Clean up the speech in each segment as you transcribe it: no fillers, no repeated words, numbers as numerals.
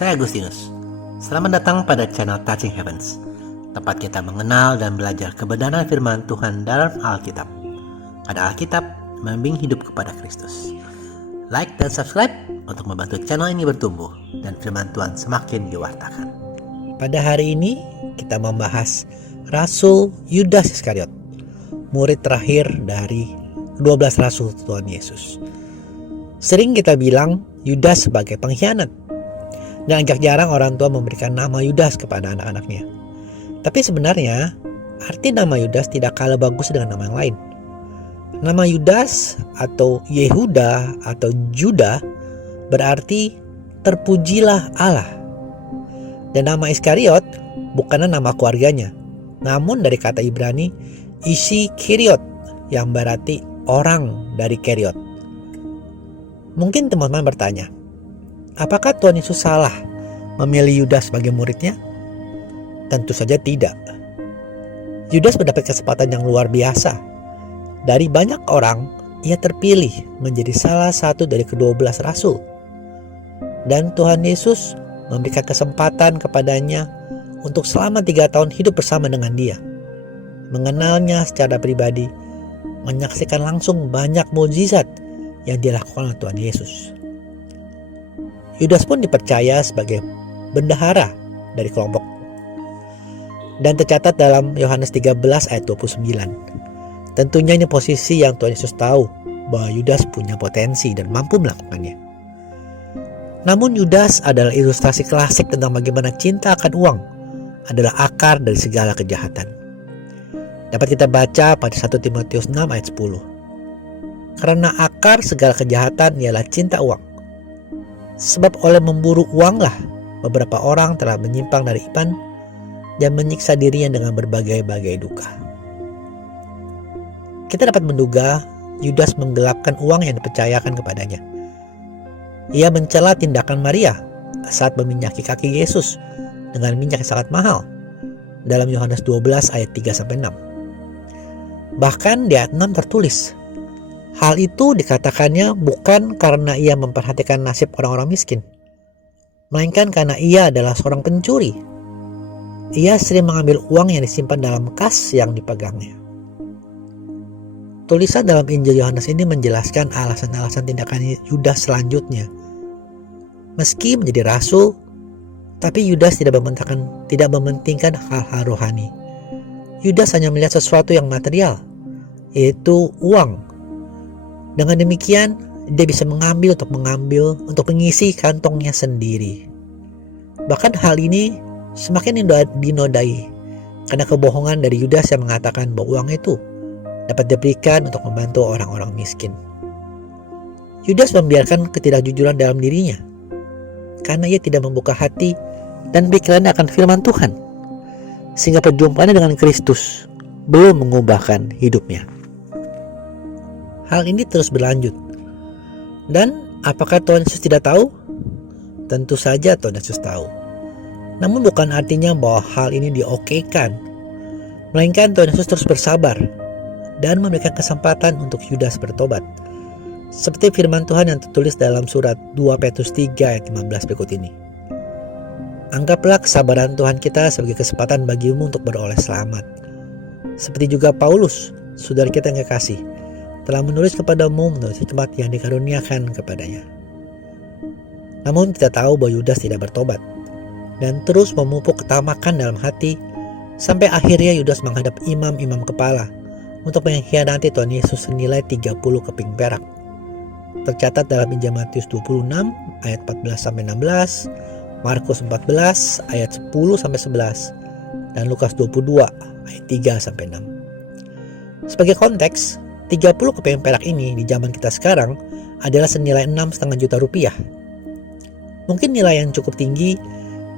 Saya Agustinus. Selamat datang pada channel Touching Heavens, tempat kita mengenal dan belajar kebenaran firman Tuhan dalam Alkitab. Karena Alkitab membimbing hidup kepada Kristus. Like dan subscribe untuk membantu channel ini bertumbuh dan firman Tuhan semakin diwartakan. Pada hari ini kita membahas Rasul Yudas Iskariot, murid terakhir dari 12 Rasul Tuhan Yesus. Sering kita bilang Yudas sebagai pengkhianat, dan agak jarang orang tua memberikan nama Yudas kepada anak-anaknya. Tapi sebenarnya arti nama Yudas tidak kalah bagus dengan nama yang lain. Nama Yudas atau Yehuda atau Juda berarti terpujilah Allah. Dan nama Iskariot bukanlah nama keluarganya, namun dari kata Ibrani isi Kiriot yang berarti orang dari Keriot. Mungkin teman-teman bertanya, apakah Tuhan Yesus salah memilih Yudas sebagai muridnya? Tentu saja tidak. Yudas mendapat kesempatan yang luar biasa. Dari banyak orang, ia terpilih menjadi salah satu dari ke-12 rasul. Dan Tuhan Yesus memberikan kesempatan kepadanya untuk selama 3 tahun hidup bersama dengan dia. Mengenalnya secara pribadi, menyaksikan langsung banyak mukjizat yang dilakukan oleh Tuhan Yesus. Yudas pun dipercaya sebagai bendahara dari kelompok. Dan tercatat dalam Yohanes 13 ayat 29. Tentunya ini posisi yang Tuhan Yesus tahu bahwa Yudas punya potensi dan mampu melakukannya. Namun Yudas adalah ilustrasi klasik tentang bagaimana cinta akan uang adalah akar dari segala kejahatan. Dapat kita baca pada 1 Timotius 6 ayat 10. Karena akar segala kejahatan ialah cinta uang. Sebab oleh memburu uanglah beberapa orang telah menyimpang dari iman dan menyiksa dirinya dengan berbagai-bagai duka. Kita dapat menduga Yudas menggelapkan uang yang dipercayakan kepadanya. Ia mencela tindakan Maria saat meminyaki kaki Yesus dengan minyak yang sangat mahal dalam Yohanes 12 ayat 3-6. Bahkan di ayat 6 tertulis, hal itu dikatakannya bukan karena ia memperhatikan nasib orang-orang miskin, melainkan karena ia adalah seorang pencuri. Ia sering mengambil uang yang disimpan dalam kas yang dipegangnya. Tulisan dalam Injil Yohanes ini menjelaskan alasan-alasan tindakan Yudas selanjutnya. Meski menjadi rasul, tapi Yudas tidak mementingkan hal-hal rohani. Yudas hanya melihat sesuatu yang material, yaitu uang. Dengan demikian, dia bisa mengambil untuk mengisi kantongnya sendiri. Bahkan hal ini semakin dinodai karena kebohongan dari Yudas yang mengatakan bahwa uang itu dapat diberikan untuk membantu orang-orang miskin. Yudas membiarkan ketidakjujuran dalam dirinya karena ia tidak membuka hati dan pikirannya akan firman Tuhan, sehingga perjumpaannya dengan Kristus belum mengubahkan hidupnya. Hal ini terus berlanjut. Dan apakah Tuhan Yesus tidak tahu? Tentu saja Tuhan Yesus tahu. Namun bukan artinya bahwa hal ini diokekan, melainkan Tuhan Yesus terus bersabar dan memberikan kesempatan untuk Yudas bertobat. Seperti firman Tuhan yang tertulis dalam surat 2 Petrus 3 ayat 15 berikut ini. Anggaplah kesabaran Tuhan kita sebagai kesempatan bagimu untuk beroleh selamat. Seperti juga Paulus, saudara kita yang kekasih, telah menulis kepadamu menurut hikmat yang dikaruniakan kepadanya. Namun kita tahu bahwa Yudas tidak bertobat dan terus memupuk ketamakan dalam hati sampai akhirnya Yudas menghadap imam-imam kepala untuk mengkhianati Tuhan Yesus senilai 30 keping perak. Tercatat dalam Injil Matius 26 ayat 14-16, Markus 14 ayat 10-11, dan Lukas 22 ayat 3-6. Sebagai konteks, 30 keping perak ini di zaman kita sekarang adalah senilai 6,5 juta rupiah. Mungkin nilai yang cukup tinggi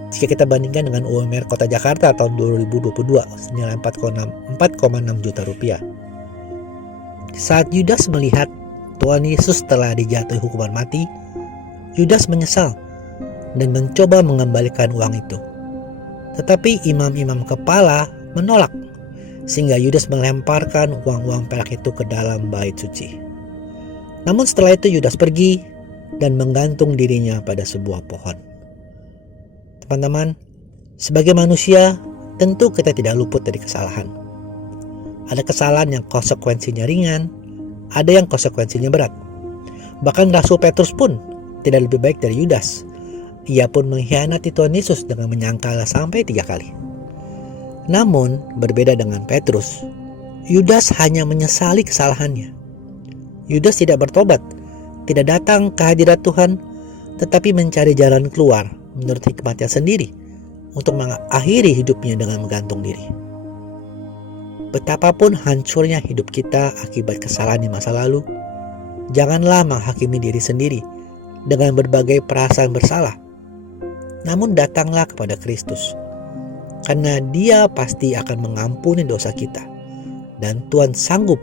jika kita bandingkan dengan UMR Kota Jakarta tahun 2022 senilai 4,6 juta rupiah. Saat Yudas melihat Tuhan Yesus telah dijatuhi hukuman mati, Yudas menyesal dan mencoba mengembalikan uang itu. Tetapi imam-imam kepala menolak, sehingga Yudas melemparkan uang-uang perak itu ke dalam bait suci. Namun setelah itu Yudas pergi dan menggantung dirinya pada sebuah pohon. teman-teman, sebagai manusia, tentu kita tidak luput dari kesalahan. Ada kesalahan yang konsekuensinya ringan, ada yang konsekuensinya berat. Bahkan Rasul Petrus pun tidak lebih baik dari Yudas. Ia pun mengkhianati Tuhan Yesus dengan menyangkal sampai 3 kali. Namun, berbeda dengan Petrus, Yudas hanya menyesali kesalahannya. Yudas tidak bertobat, tidak datang ke hadirat Tuhan, tetapi mencari jalan keluar menurut hikmatnya sendiri untuk mengakhiri hidupnya dengan menggantung diri. Betapapun hancurnya hidup kita akibat kesalahan di masa lalu, janganlah menghakimi diri sendiri dengan berbagai perasaan bersalah. Namun datanglah kepada Kristus, karena Dia pasti akan mengampuni dosa kita, dan Tuhan sanggup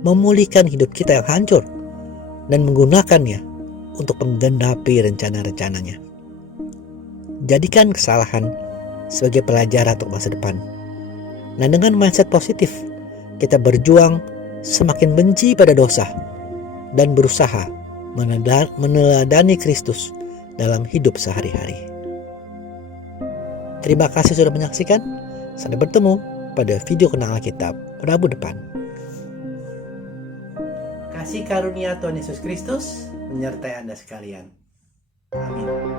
memulihkan hidup kita yang hancur dan menggunakannya untuk menggenapi rencana-rencananya. Jadikan kesalahan sebagai pelajaran untuk masa depan. Dan dengan mindset positif, kita berjuang semakin benci pada dosa dan berusaha meneladani Kristus dalam hidup sehari-hari. Terima kasih sudah menyaksikan. Sampai bertemu pada video Kenal Alkitab Rabu depan. Kasih karunia Tuhan Yesus Kristus menyertai Anda sekalian. Amin.